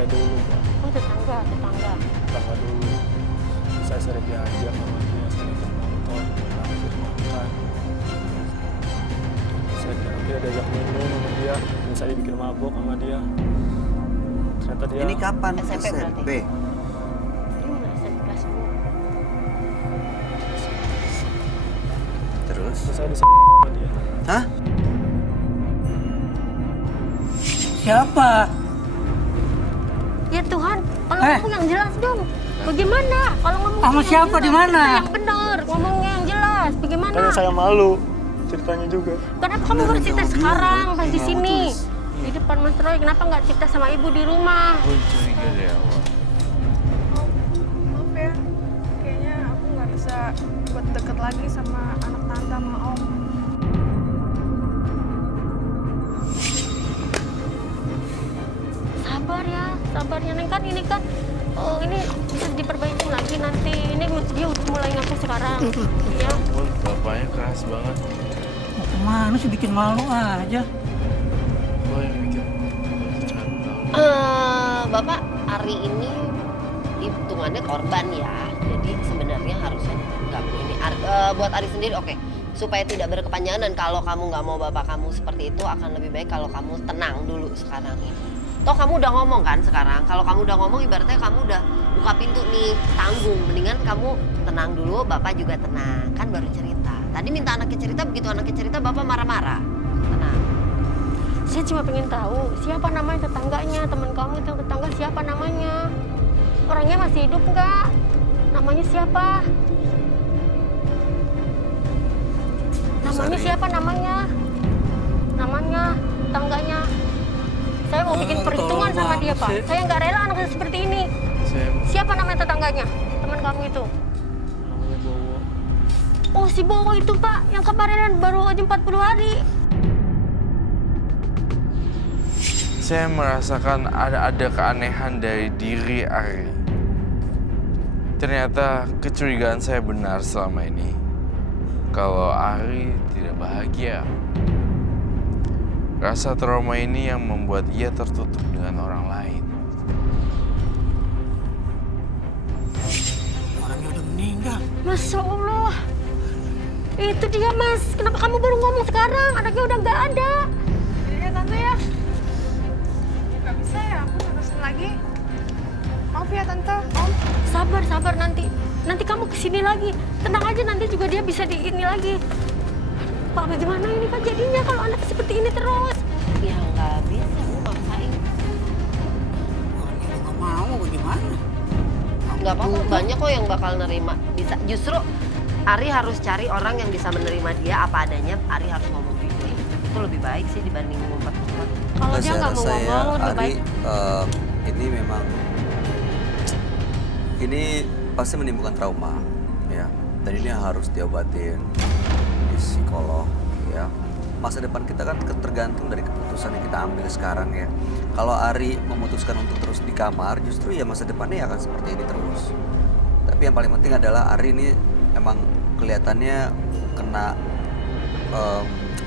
saya dulu, Pak. Oh, tetangga. Tetangga dulu. Saya sering diajak sama dia, sering ikut nonton, terakhir makan. Saya kira diajak minum sama dia, dan saya bikin mabok sama dia. Ternyata dia... Ini kapan? SMP berarti? SMP. Gimana SMP kelas 2? Terus? Terus saya sama dia. Hah? Siapa? Ya Tuhan, kalau ngomong yang jelas dong. Bagaimana? Kalau ngomong Kamu yang siapa, jelas, di mana? Yang benar, ngomongnya yang jelas. Bagaimana? Karena saya malu ceritanya juga. Kenapa kamu baru cerita sekarang pas di sini? Di depan Mas Roy, kenapa nggak cerita sama ibu di rumah? Gue curiga dari awal. Maaf ya, kayaknya aku nggak bisa buat deket lagi sama anak tante sama om. Sabar ya Neng, kan ini kan ini bisa diperbaiki lagi nanti. Ini dia udah mulai ngaku sekarang. Iya. Ampun, bapaknya keras banget. Mau kemana sih, bikin malu aja. Gue yang mikir, cari tahu. Bapak Ari ini hitungannya korban ya. Jadi sebenarnya harusnya nggak perlu ini. Buat Ari sendiri oke. Supaya tidak berkepanjangan dan kalau kamu nggak mau bapak kamu seperti itu akan lebih baik kalau kamu tenang dulu sekarang ini. Toh kamu udah ngomong kan sekarang. Kalau kamu udah ngomong ibaratnya kamu udah buka pintu nih, tanggung. Mendingan kamu tenang dulu, bapak juga tenang. Kan baru cerita. Tadi minta anaknya cerita, begitu anaknya cerita bapak marah-marah. Tenang. Saya cuma pengen tahu siapa namanya tetangganya, teman kamu itu tetangga siapa namanya? Orangnya masih hidup nggak? Namanya siapa? Namanya siapa namanya? Namanya, tetangganya. Saya mau bikin perhitungan sama dia, Pak. Saya nggak rela anaknya seperti ini. Siapa namanya tetangganya? Teman kamu itu? Namanya Bowo. Oh, si Bowo itu, Pak. Yang kemarin baru aja 40 hari. Saya merasakan ada keanehan dari diri Ari. Ternyata kecurigaan saya benar selama ini. Kalau Ari tidak bahagia. Rasa trauma ini yang membuat ia tertutup dengan orang lain. Orangnya udah meninggal. Masya Allah. Itu dia, Mas. Kenapa kamu baru ngomong sekarang? Anaknya udah nggak ada. Ya tante ya. Nggak bisa ya, aku nggak pesen lagi. Maaf ya tante, om. Sabar nanti. Nanti kamu kesini lagi. Tenang aja, nanti juga dia bisa di ini lagi. Pak, bagaimana ini Pak jadinya kalau anak seperti ini terus? Ya nggak bisa, lu maksain. Orangnya udah nggak mau, bagaimana? Nggak apa-apa, banyak kok yang bakal nerima. Bisa, justru Ari harus cari orang yang bisa menerima dia apa adanya. Ari harus ngomong jujur. Itu lebih baik sih dibanding ngumpet-ngumpet. Kalau dia nggak mau ngomong, lebih baik. Ini memang ini pasti menimbulkan trauma, ya. Dan ini harus diobatin di psikolog, ya. Masa depan kita kan tergantung dari keputusan yang kita ambil sekarang, ya. Kalau Ari memutuskan untuk terus di kamar, justru ya masa depannya akan seperti ini terus. Tapi yang paling penting adalah Ari ini emang kelihatannya kena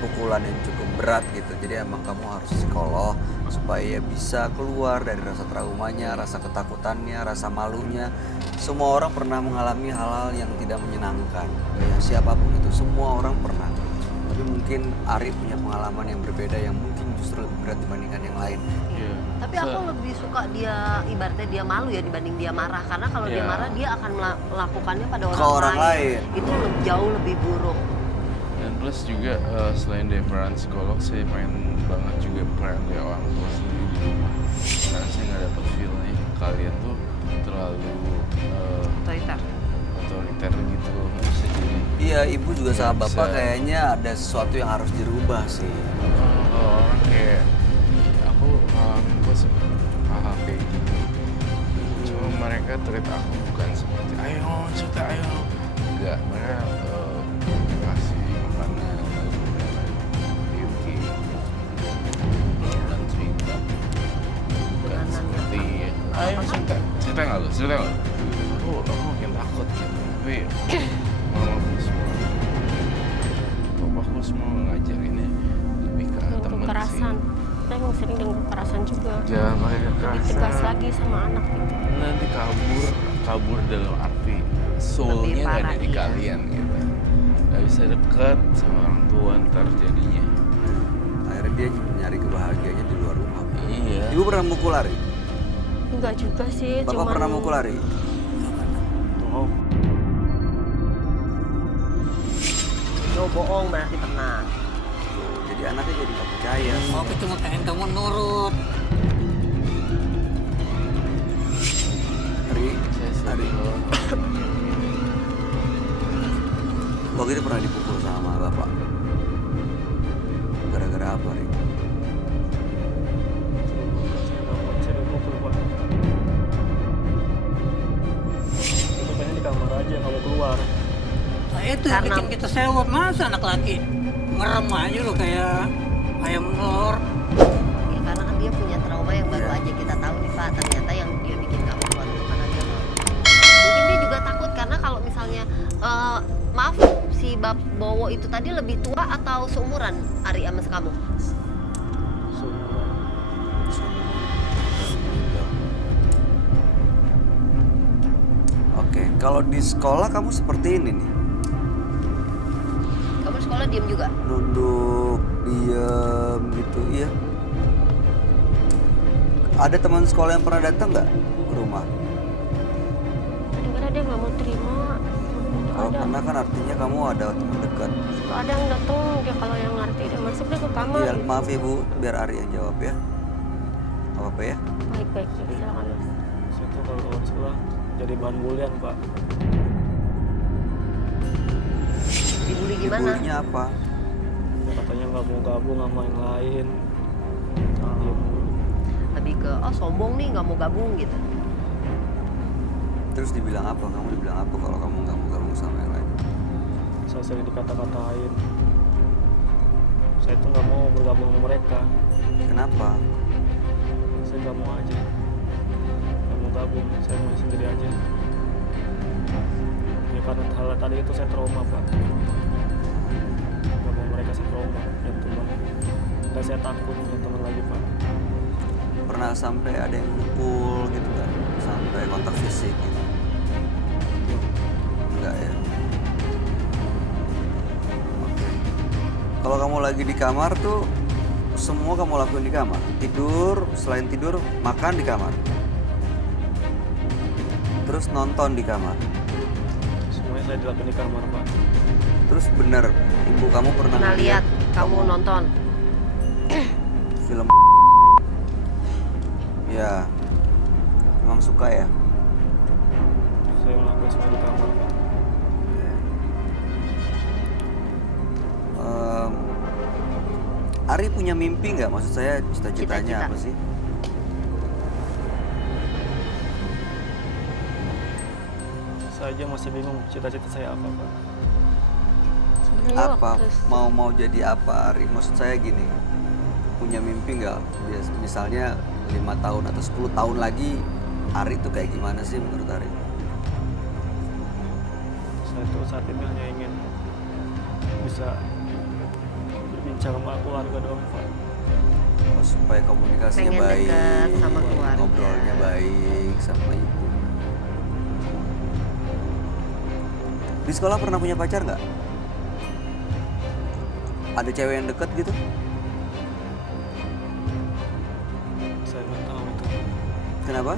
pukulan yang cukup berat gitu. Jadi emang kamu harus psikolog supaya bisa keluar dari rasa traumanya, rasa ketakutannya, rasa malunya. Semua orang pernah mengalami hal-hal yang tidak menyenangkan, ya, siapapun itu, semua orang pernah. Tapi mungkin Ari punya pengalaman yang berbeda yang mungkin justru lebih berat dibandingkan yang lain. Iya. Tapi aku lebih suka dia, ibaratnya dia malu ya dibanding dia marah. Karena kalau dia Iya. marah dia akan melakukannya pada Ke orang lain. Itu jauh lebih buruk. Dan plus juga selain dari peran psikolog, saya pengen banget juga peran dari orang tua sendiri di rumah. Karena saya nggak dapet feel-nya kalian tuh terlalu otoriter gitu, nggak bisa jadi. Iya, ibu juga Nggak sama bapak bisa. kayaknya ada sesuatu yang harus dirubah sih. Kalau orang kayak aku ngalamin kok hal-hal kayak gitu. Cuma mereka treat aku bukan seperti ayo cerita ayo. Enggak, mereka kasih makanan Yuki dan cerita. Bukan seperti ayo cerita nggak lu? Cerita nggak? Aku makin takut gitu. Tapi mamaku semua, papaku semua ngajarinnya lebih ke temen kekerasan. sih. Saya mau sering dengan kekerasan juga. Jangan pakai Lebih kekerasan. tegas lagi sama anak gitu. Nanti kabur dalam arti soulnya Lebih nggak parah, ada di iya. kalian gitu. Nggak bisa deket sama orang tua ntar jadinya. Akhirnya dia nyari kebahagiaannya di luar rumah. Iya. Ibu pernah mukul Ari? Enggak juga sih, Bapak cuman pernah mukul Ari? Bohong. Lo bohong berarti pernah. Jadi anaknya jadi nggak percaya. Aku cuma pengen kamu nurut. Ari, Saya Ari, sedih loh. waktu itu pernah dipukul sama bapak. Gara-gara apa, Ari? Saya dipukul, Pak. Itu pengen di kamar aja, nggak mau keluar. Nah, itu yang Karena- bikin kita sewot. Masa anak laki merem aja lo kayak ayam telur. Ya karena kan dia punya trauma yang baru aja kita tahu nih Pak. Ternyata yang dia bikin kamu keluar itu karena dia mau. Mungkin dia juga takut karena kalau misalnya maaf si Bab Bowo itu tadi lebih tua atau seumuran Ari sama kamu? Seumuran. Oke, kalau di sekolah kamu seperti ini nih. Kamu di sekolah diem juga? Nunduk, diem gitu, iya. Ada teman sekolah yang pernah datang nggak ke rumah? kadang-kadang dia nggak mau terima. Kalau Ada, pernah kan artinya kamu ada teman dekat. suka ada yang datang dia kalau yang ngerti dia masuk dia ke kamar. Iya, gitu. maaf ibu, biar Ari yang jawab ya. Apa ya? Baik-baik, silakan Mas. Saya tuh kalau keluar sekolah jadi bahan bulian, Pak. Dibully gimana? Ibunya apa? Katanya nggak mau gabung sama yang lain. Diem dulu. Lebih ke oh sombong nih nggak mau gabung gitu. Terus dibilang apa? Kamu dibilang apa kalau kamu nggak mau gabung sama yang lain? Saya sering dikata-katain. Saya tuh nggak mau bergabung sama mereka. Kenapa? Saya nggak mau aja. Nggak mau gabung. Saya mau sendiri aja. Ya karena hal tadi itu saya trauma, Pak. Nggak mau mereka saya trauma. Dan teman. Dan saya takut punya teman lagi, Pak. Pernah sampai ada yang mukul gitu kan? Sampai kontak fisik gitu? Enggak ya? Oke. Kalau kamu lagi di kamar tuh semua kamu lakuin di kamar? Tidur, selain tidur, makan di kamar? Terus nonton di kamar? Semuanya saya dilakukan di kamar, Pak. Terus bener, ibu kamu pernah Pernah ngeliat lihat kamu nonton? film? Ya, emang suka ya? Saya melakukan semua di kamar, Pak. Ari punya mimpi nggak? Maksud saya cita-citanya Cita-cita. apa sih? Saya aja masih bingung cita-cita saya apa, Pak. Sebenarnya Apa? waktu Mau jadi apa Ari? Maksud saya gini, punya mimpi nggak? Misalnya 5 tahun atau 10 tahun lagi Ari itu kayak gimana sih menurut Ari? Saya tuh saat ini hanya ingin bisa berbincang sama keluarga doang, Pak. Oh, supaya komunikasinya Pengen baik, dekat sama keluarga. ngobrolnya baik sama ibu. Di sekolah pernah punya pacar nggak? Ada cewek yang deket gitu? Saya nggak tahu itu. Kenapa?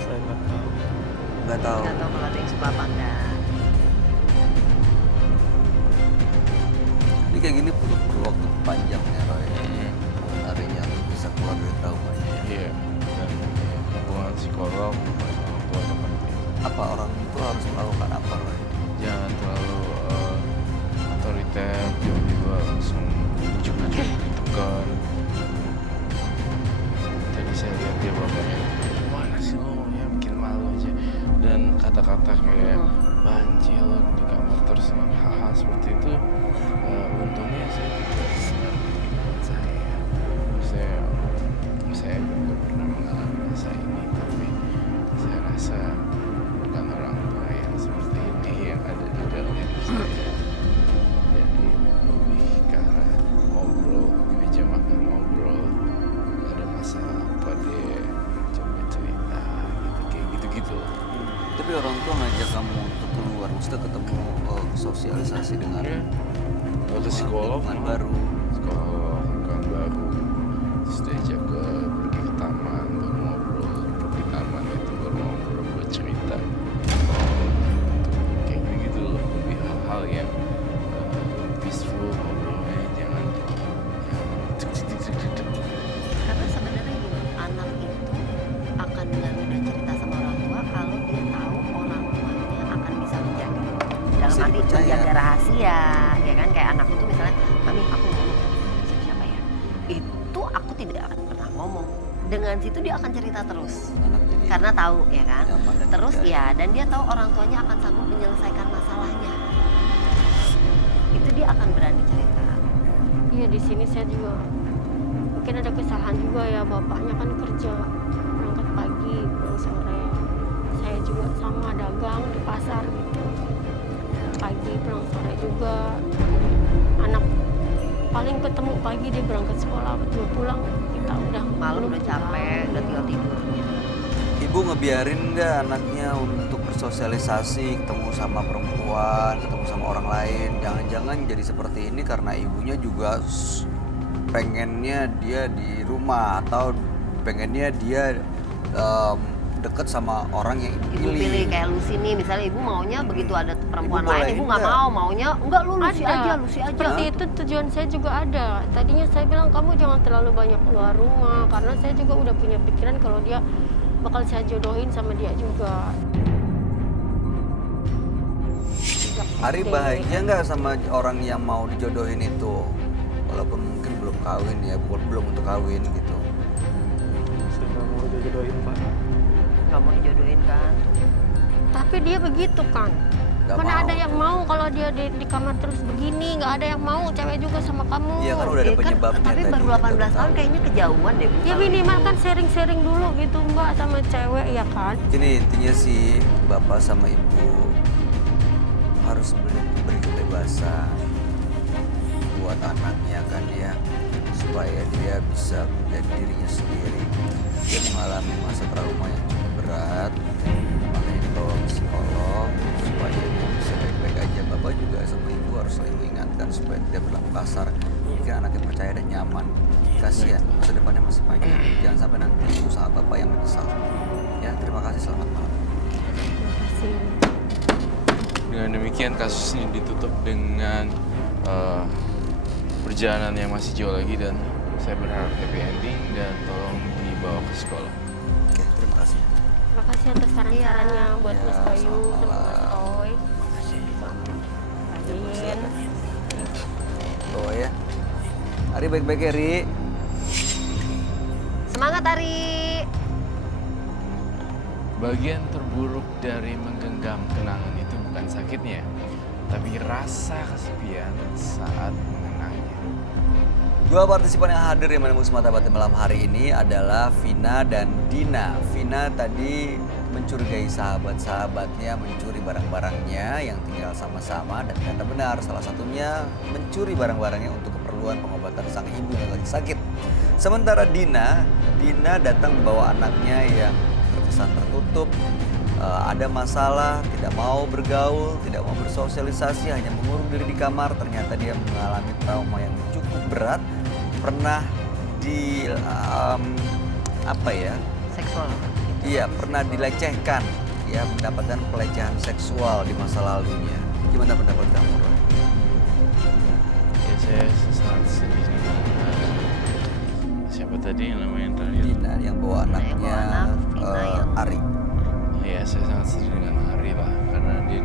Saya nggak tahu. Nggak tahu. Nggak tahu kalau ada yang suka apa enggak. Ini kayak gini perlu waktu panjang ya Roy. Harinya untuk bisa keluar dari traumanya. Iya. Dan hubungan psikolog dengan orang tua itu penting. Apa orang itu harus melakukan apa Roy? Jangan terlalu otoriter, tiba-tiba langsung ujuk-ujuk tekan. Tadi saya lihat dia bapaknya, mana sih lo ya bikin malu aja. Dan kata-kata kayak banci lo di kamar terus hal-hal seperti itu. Untungnya saya tidak pernah buat saya juga pernah mengalami masa ini, tapi saya rasa bukan orang tua yang seperti ini yang ada di dalam hidup saya. Jadi lebih ke arah ngobrol, di meja makan ngobrol, bersosialisasi dengan Iya. Ke psikolog, lingkungan baru. psikolog, lingkungan baru. Terus diajak pergi ke taman, baru ngobrol di taman itu, baru ngobrol cerita. Kayak gitu loh, lebih hal-hal yang peaceful ngobrolnya, jangan yang Karena sebenarnya gini, anak itu akan dengan mudah cerita sama orang tua kalau dia tahu orang tuanya akan bisa menjaga. Dalam Bisa arti dipercaya. menjaga rahasia, ya kan? Kayak anakku tuh misalnya, mami aku ngomong sama siapa ya? Itu aku tidak akan pernah ngomong. Dengan situ dia akan cerita terus. Anak jadi Karena tahu, ya kan? nyaman dan Terus percaya. ya, dan dia tahu orang tuanya akan sanggup menyelesaikan masalahnya. Itu dia akan berani cerita. Iya, di sini saya juga mungkin ada kesalahan juga ya, bapaknya kan kerja berangkat pagi pulang sore. Saya juga sama dagang di pasar gitu, pagi pulang sore juga. Anak paling ketemu pagi dia berangkat sekolah, betul pulang kita udah Malam belum udah pulang. capek, udah tinggal tidur. Ibu ngebiarin nggak anaknya untuk bersosialisasi, ketemu sama perempuan, ketemu sama orang lain? Jangan-jangan jadi seperti ini karena ibunya juga pengennya dia di rumah atau pengennya dia deket sama orang yang ibu Ibu pilih kayak Lucy nih, misalnya ibu maunya begitu ada perempuan Ibu lain, boleh ibu nggak enggak? mau, maunya enggak lu Lucy Ada. aja, Lucy aja. Seperti itu tujuan saya juga ada. Tadinya saya bilang kamu jangan terlalu banyak keluar rumah karena saya juga udah punya pikiran kalau dia bakal saya jodohin sama dia juga. Sejak Ari SD. bahagia nggak sama orang yang mau dijodohin itu? Walaupun mungkin belum kawin ya, belum untuk kawin gitu. Saya nggak mau dijodohin Pak. Nggak mau dijodohin kan? Tapi dia begitu kan. Nggak Mana mau. ada yang mau kalau dia di kamar terus begini, nggak ada yang mau cewek juga sama kamu. Iya kan udah ada Iya kan, penyebabnya tapi tadi. baru kita 18 tahun tahu. kayaknya kejauhan deh. Ya minimal kan sharing-sharing dulu gitu mbak sama cewek ya kan. Gini intinya sih bapak sama ibu harus beri kebebasan buat anaknya kan ya, supaya dia bisa menjadi dirinya sendiri. Dia mengalami masa trauma yang cukup berat, makanya dibawa ke psikolog supaya dia bisa baik-baik aja. Bapak juga sama ibu harus saling mengingatkan supaya tidak berlaku kasar, bikin anaknya percaya dan nyaman. Kasihan, masa depannya masih panjang. Jangan sampai nanti usaha bapak yang menyesal. Ya, terima kasih, selamat malam. Terima kasih. Dengan demikian kasus ini ditutup dengan perjalanan yang masih jauh lagi, dan saya berharap happy ending dan tolong dibawa ke psikolog. Oke, terima kasih. Terima kasih atas saran-sarannya buat Ya, Mas Bayu selamat sama Mas malam. Toy. Adin. Bawa ya. Ari baik-baik ya, Ri. Semangat Ari. Bagian terburuk dari menggenggam kenangan itu bukan sakitnya, tapi rasa kesepian saat mengenangnya. Dua partisipan yang hadir di Menemukan Semata Batin malam hari ini adalah Vina dan Dina. Vina tadi mencurigai sahabat-sahabatnya mencuri barang-barangnya yang tinggal sama-sama, dan ternyata benar, salah satunya mencuri barang-barangnya untuk keperluan pengobatan sang ibu yang lagi sakit. Sementara Dina datang membawa anaknya yang terkesan tertutup, ada masalah, tidak mau bergaul, tidak mau bersosialisasi, hanya mengurung diri di kamar. Ternyata dia mengalami trauma yang cukup berat, pernah di Seksual. iya pernah dilecehkan, ya mendapatkan pelecehan seksual di masa lalunya. Gimana pendapat kamu, Roy? Ya saya sangat sedih dengan siapa tadi yang namanya yang terakhir? Dina yang bawa Dina yang anaknya bawa anak, Vina yang- Ari. Ya saya sangat sedih dengan Ari lah, karena dia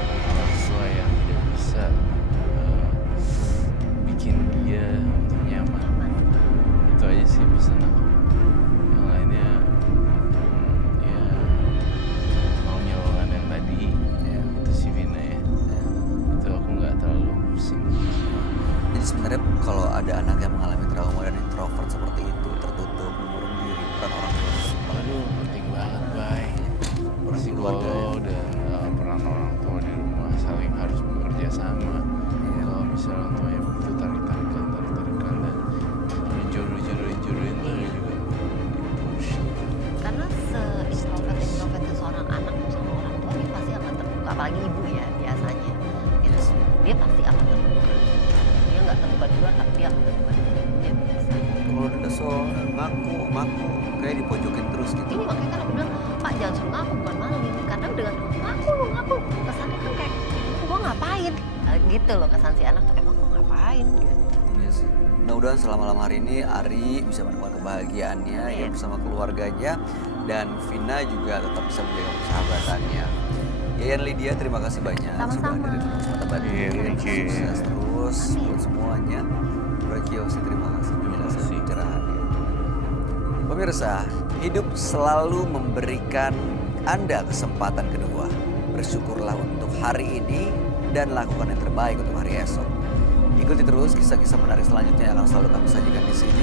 orang tua yang tidak bisa bikin dia untuk nyaman. Itu aja sih pesan aku. Yang lainnya ya mau nyawakan yang tadi, Ya. itu si Vina ya. Itu aku nggak terlalu pusing. Jadi sebenarnya kalau ada anak yang mengalami trauma dan introvert seperti itu, tertutup, mengurung diri, bukan orang tua. Aduh, penting banget, Bay. Orang keluarga ya. Psikolog dan peran orang tua di rumah saling harus bekerja sama. Iya. Kalau misalnya orang tuanya begitu tarik-tarikan dan jodohin tuh dia juga di-push. Karena se-introvert-introvertnya seorang anak sama orang tua dia pasti akan terbuka, apalagi ibu ya biasanya. Gitu. nyesel, ngaku, kayak dipojokin terus gitu. Ini makanya kan aku bilang, Pak jangan suruh ngaku, bukan maling. Karena dengan ngaku, kesannya kan kayak, gua ngapain? Gitu loh kesan si anak tuh, emang gua ngapain gitu. Iya sih. Mudah-mudahan selama malam hari ini Ari bisa menemukan kebahagiaannya ya bersama keluarganya, dan Vina juga tetap bisa menjaga persahabatannya. Yayan Lydia, terima kasih banyak sudah hadir di Mata Batin. Iya, thank you. Sukses terus buat semuanya. Bro Kiyoshi, terima kasih penjelasan kasih. pencerahannya. Pemirsa, hidup selalu memberikan Anda kesempatan kedua. Bersyukurlah untuk hari ini dan lakukan yang terbaik untuk hari esok. Ikuti terus kisah-kisah menarik selanjutnya yang akan selalu kami sajikan di sini.